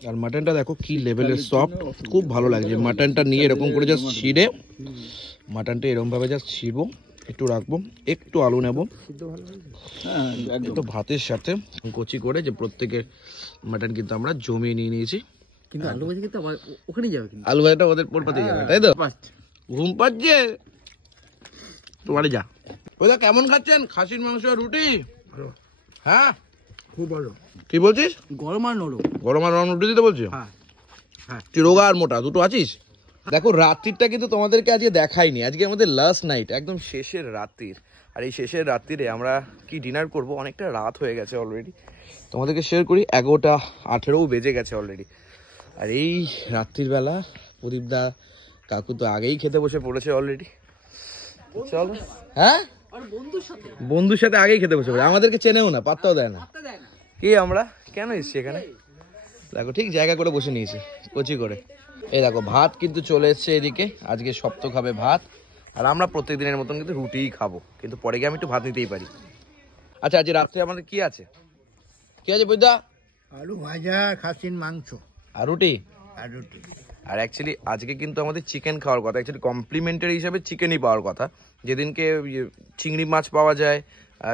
আর মাটনটা দেখো কি লেভেলের সফট, খুব ভালো লাগছে। মাটনটা নিয়ে এরকম করে জাস্ট ছিঁড়ে, মাটনটা এরকম ভাবে জাস্ট ছিঁড়বো, একটু রাখবো, একটু আলু নেবো, একটু ভাতের সাথে কচি করে, যে প্রত্যেকের মাটন কিন্তু আমরা জমিয়ে নিয়ে নিয়েছি। কিন্তু আলু ভাজি কিন্তু ওখানেই যাবে, কিন্তু আলু ভাজাটা ওদের পোড়পাতে যাবে, তাই তো? ঘুম পাচ্ছে তো, বাড়ি যা। ওইটা কেমন খাচ্ছেন? খাসির মাংস আর রুটি? হ্যাঁ খুব ভালো। কি বলছিস? গরম আর নরম। গরম আর নরম রুটি দিতে বলছো? হ্যাঁ। তুই রোগা আর মোটা দুটো আছিস? দেখো রাত্রিটা কিন্তু তোমাদেরকে আজকে দেখাইনি, আজকে আমাদের লাস্ট নাইট, একদম শেষের রাত্রির। আর এই শেষের রাত্রিরে আমরা কি ডিনার করব, অনেকটা রাত হয়ে গেছে অলরেডি, তোমাদেরকে শেয়ার করি। 11টা 18 বেজে গেছে অলরেডি। আর এই রাত্রির বেলা প্রদীপদা কাকু তো আগেই খেতে বসে পড়েছে অলরেডি। চলো, হ্যাঁ বন্ধুর সাথে আগেই খেতে বসে পড়ে, আমাদেরকে চেনেও না, পাত্তাও দেয় না। কি আমরা কেন এসছি এখানে? দেখো ঠিক জায়গা করে বসে নিয়েছি কচি করে। এই দেখো ভাত কিন্তু চলে এসছে এদিকে, আজকে সপ্ত খাবে ভাত, আর আমরা প্রত্যেক দিনের মতন কিন্তু রুটিই খাবো, কিন্তু পরে গিয়ে আমি একটু ভাত নিতেই পারি। আচ্ছা আজকে রাত্রে আমাদের কি আছে? কি আছে বৈদা? আলু ভাজা, খাসির মাংস আর রুটি। রুটি। আর অ্যাকচুয়ালি আজকে কিন্তু আমাদের চিকেন খাওয়ার কথা, অ্যাকচুয়ালি কমপ্লিমেন্টারি হিসাবে চিকেনই পাওয়ার কথা। যেদিনকে চিংড়ি মাছ পাওয়া যায়,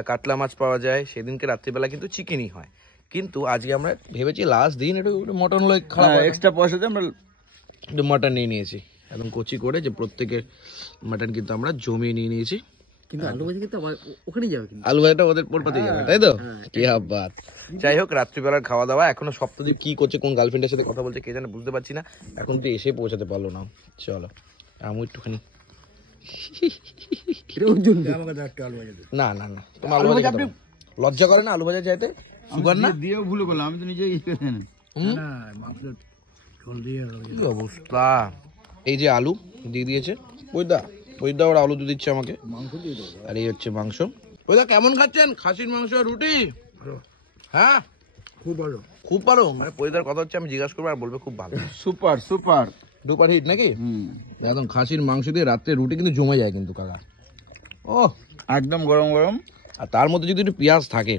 কাতলা মাছ পাওয়া যায়, সেদিনকে রাত্রিবেলা কিন্তু চিকেনই হয়। কিন্তু আজকে আমরা ভেবেছি লাস্ট দিন একটু মটন হলে খাওয়া, এক্সট্রা পয়সাতে আমরা একটু মাটন নিয়ে নিয়েছি, একদম কচি করে, যে প্রত্যেকের মাটন কিন্তু আমরা জমিয়ে নিয়ে নিয়েছি। কিন্তু আলু ভাজি কিন্তু ওখানেই যাবে, কিন্তু আলু ভাজাটা ওদের পোড়পাতে যাবে, তাই তো? কি বাত। যাই হোক, রাত্রিবেলার খাওয়া দাওয়া। এখনো সপ্তদ্বীপ কি করছে, কোন গার্লফ্রেন্ডের সাথে কথা বলছে কে জানে, বুঝতে পারছি না, এখন তো এসে পৌঁছাতে পারলো না। চলো আমি একটুখানি, না না না, তোমার আলু ভাজা লজ্জা করে না? আলু ভাজা চাইতে সুগার না দিয়েও ভুলে গেলাম, আমি তো নিজেই কি অবস্থা। এই যে আলু দিয়ে দিয়েছে বৈদা, বৈদা ওরা আলু দিয়ে দিচ্ছে আমাকে, আর এই হচ্ছে মাংস। বৈদা কেমন খাচ্ছেন? খাসির মাংস আর রুটি? হ্যাঁ খুব ভালো, খুব ভালো। মানে পরিদার কথা হচ্ছে, আমি জিজ্ঞাসা করবো আর বলবে খুব ভালো। সুপার সুপার ডুপার হিট নাকি? একদম খাসির মাংস দিয়ে রাত্রে রুটি কিন্তু জমে যায় কিন্তু কাকা। ও একদম গরম গরম, আর তার মধ্যে যদি একটু পেঁয়াজ থাকে,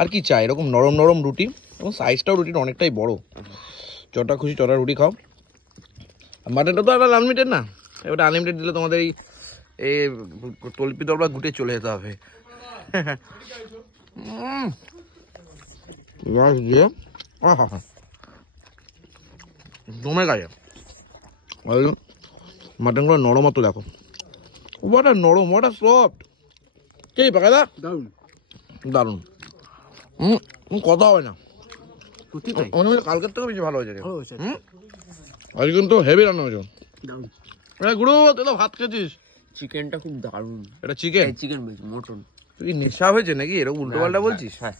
আর কি চাই? এরকম নরম নরম রুটি, এবং সাইজটাও রুটির অনেকটাই বড়। চটা খুশি চটা রুটি খাও। মাটনটা তো একটা আনলিমিটেড না, এবার আনলিমিটেড দিলে তোমাদের এই তলপি দলবা গুটে চলে যেতে হবে। জমে গেছে মাটনগুলো, নরম তো দেখো, ওটা নরম, ওটা সফট। কে পাকাদা? দারুন দারুন। কথা হবে না, কালকের থেকে বেশি ভালো হয়েছে। আজ কিন্তু হেভি রান্না হয়েছে। গুরু তুই তো ভাত খেয়েছিস। চিকেনটা খুব দারুন। এটা চিকেন? Chicken mutton. তুই নেশা হয়েছে নাকি? এরকম উল্টো পাল্টা বলছিস। হ্যাঁ,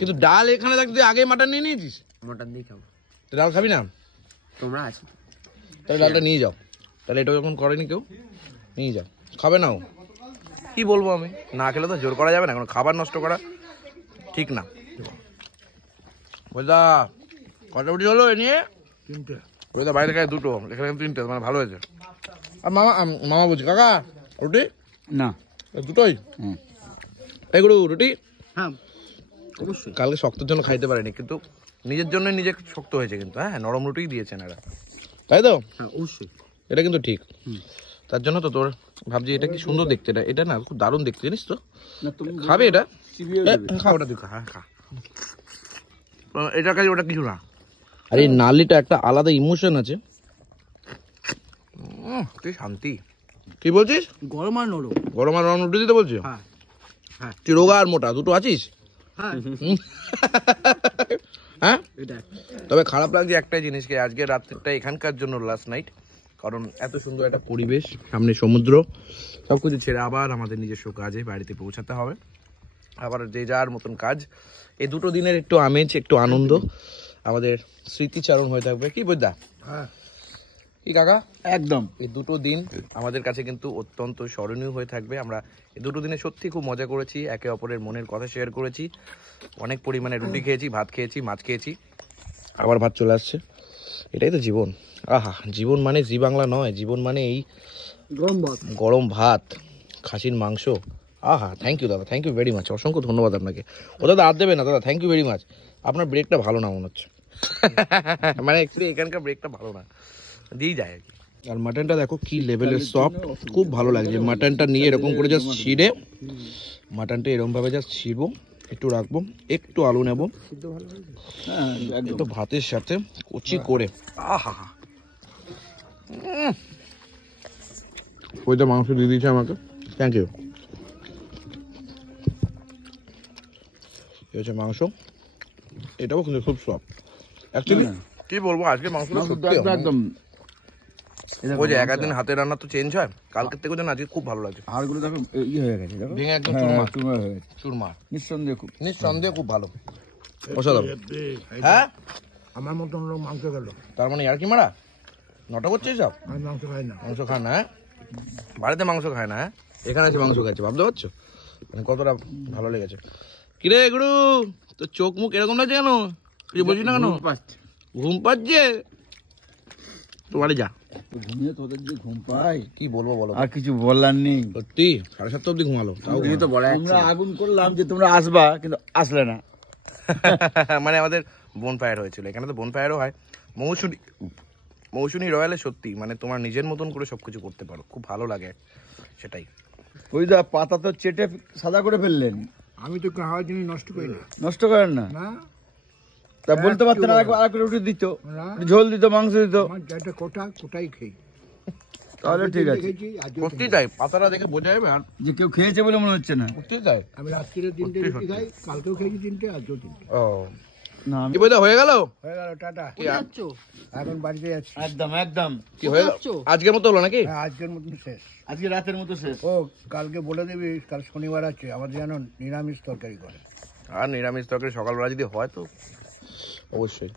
কিন্তু ডাল এখানে দেখ, তুই আগে মাটন নিয়ে নিয়েছিস। মটন দিয়ে খাবো। ডাল খাবি না? তোমরা আছো তাহলে ডালটা নিয়ে যাও। তাহলে এটা যখন করেনি কেউ, নিয়ে যাও। খাবে নাও, কি বলবো আমি, না খেলে তো জোর করা যাবে না, কোনো খাবার নষ্ট করা ঠিক না। বলদা কটা রুটি হলো এ নিয়ে? 3টে। ওইটা বাইরে খায় 2টো, এখানে 3টে, মানে ভালো হয়েছে। আর মামা, মামা বলছি কাকা রুটি না 2টোই? এগুলো রুটি। হ্যাঁ অবশ্যই। কালকে শক্তের জন্য খাইতে পারিনি, কিন্তু নিজের জন্য নিজে শক্ত হয়েছে কিন্তু। হ্যাঁ নরম রুটিই দিয়েছেন এরা, তাই তো? হ্যাঁ অবশ্যই, এটা কিন্তু ঠিক। তার জন্য তো তোর ভাবছি, এটা কি সুন্দর দেখতে, এটা না খুব দারুণ দেখতে, জানিস তো? খাবে এটা? খা ওটা, তুই খা। হ্যাঁ খা, এটা কাজ ওটা কিছু না। আর এই নালিটা একটা আলাদা ইমোশন আছে, তুই শান্তি। কি বলছিস? গরম আর নরম। গরম আর নরম রুটি দিতে বলছিস? হ্যাঁ হ্যাঁ। তুই রোগা আর মোটা দুটো আছিস? হ্যাঁ হ্যাঁ। এটা তবে খারাপ লাগছে একটাই জিনিসকে, আজকে রাত্রিটা এখানকার জন্য লাস্ট নাইট, কারণ এত সুন্দর একটা পরিবেশ, সামনে সমুদ্র, সবকিছু ছেড়ে আবার আমাদের নিজস্ব কাজে বাড়িতে পৌঁছাতে হবে, আবার যে যার মতন কাজ। এই 2টো দিনের একটু আমেজ, একটু আনন্দ, আমাদের স্মৃতিচারণ হয়ে থাকবে। কি বৈদা? হ্যাঁ কি কাকা? একদম। এই 2টো দিন আমাদের কাছে কিন্তু অত্যন্ত স্মরণীয় হয়ে থাকবে। আমরা এই 2টো দিনে সত্যি খুব মজা করেছি, একে অপরের মনের কথা শেয়ার করেছি, অনেক পরিমাণে রুটি খেয়েছি, ভাত খেয়েছি, মাছ খেয়েছি, আবার ভাত চলে আসছে। এটাই তো জীবন। আহা, জীবন মানে জি বাংলা নয়, জীবন মানে এই গরম ভাত, খাসির মাংস। আহা, থ্যাংক ইউ দাদা, থ্যাংক ইউ ভেরি মাচ, অসংখ্য ধন্যবাদ আপনাকে। ও দাদা আর দেবে না দাদা, থ্যাংক ইউ ভেরি মাচ। আপনার ব্রেকটা ভালো না মনে হচ্ছে। মানে অ্যাকচুয়ালি এখানকার ব্রেকটা ভালো না, দিয়েই যায় আর কি। আর মাটনটা দেখো কি লেভেলের সফট, খুব ভালো লাগছে। মাটনটা নিয়ে এরকম করে জাস্ট ছিঁড়ে, মাটনটা এরকমভাবে জাস্ট ছিঁড়বো, একটু রাখবো, একটু আলু নেবো, হ্যাঁ একদম একটু ভাতের সাথে কুচি করে, আহা ওইটা মাংস দিয়ে দিয়েছে আমাকে, থ্যাংক ইউ। এই হচ্ছে মাংস, এটাও কিন্তু খুব সফট অ্যাকচুয়ালি। কি বলবো, আজকে মাংসটা সত্যি একদম একদম ওই যে এক একদিন হাতের রান্না তো চেঞ্জ হয়, কালকের থেকে যেন আজকে খুব ভালো লাগছে। হাড়গুলো দেখো ইয়ে হয়ে গেছে, দেখো ভেঙে একদম হ্যাঁ, চুরমার চুরমার হয়ে গেছে চুরমার, নিঃসন্দেহে খুব। নিঃসন্দেহে খুব ভালো, অসাধারণ। হ্যাঁ আমার মতন লোক মাংস গেল, তার মানে আর কি মারা নটা করছে সব, আমি মাংস খাই না। মাংস খায় না, হ্যাঁ বাড়িতে মাংস খায় না, হ্যাঁ এখানে এসে মাংস খাচ্ছে, ভাবতে পারছো মানে কতটা ভালো লেগেছে। কিরে গুরু, তোর চোখ মুখ এরকম লাগছে কেন, কিছু বলছিস না কেন? ঘুম পাচ্ছে তো, বাড়ি যা। ঘুমিয়ে তোদের যে ঘুম পাই, কি বলবো বলো, আর কিছু বলার নেই। সত্যি 7:30 অব্দি ঘুমালো, তাও তুমি তো বলে আমরা আগুন করলাম যে তোমরা আসবা, কিন্তু আসলে না। মানে আমাদের বোন ফায়ার হয়েছিল, এখানে তো বোন ফায়ারও হয়। মৌসুমী রয়্যালে সত্যি মানে তোমার নিজের মতন করে সবকিছু করতে পারো, খুব ভালো লাগে সেটাই। ওই দা পাতা তো চেটে সাদা করে ফেললেন, আমি তো খাওয়ার জিনিস নষ্ট করি না। নষ্ট করেন না? না, তা বলতে পারতেন আর একটু রুটি দিত, না। একটু ঝোল দিত, মাংস দিত, আমার যেটা কোটাই খেই। তাহলে ঠিক আছে। খেয়েছি, আজও সত্যি তাই, পাতাটা দেখে বোঝা যাবে। আর যে কেউ খেয়েছে বলে মনে হচ্ছে না। সত্যি তাই, আমি রাত্রিরে 3টে রুটি খাই, কালকেও খেয়েছি 3টে, আজও 3টে। ও না আমি কি বোঝা হয়ে গেল, হয়ে গেল, টাটা। কি আর- এখন বাড়িতে যাচ্ছি। একদম একদম কি হয়ে গেল, আজকের মতো হলো নাকি? হ্যাঁ, আজকের মতন শেষ। আজকে রাতের মতো শেষ। ও কালকে বলে দিবি, কাল শনিবার আছে, আমাদের যেন নিরামিষ তরকারি করে। আর নিরামিষ তরকারি সকালবেলা যদি হয় তো অবশ্যই।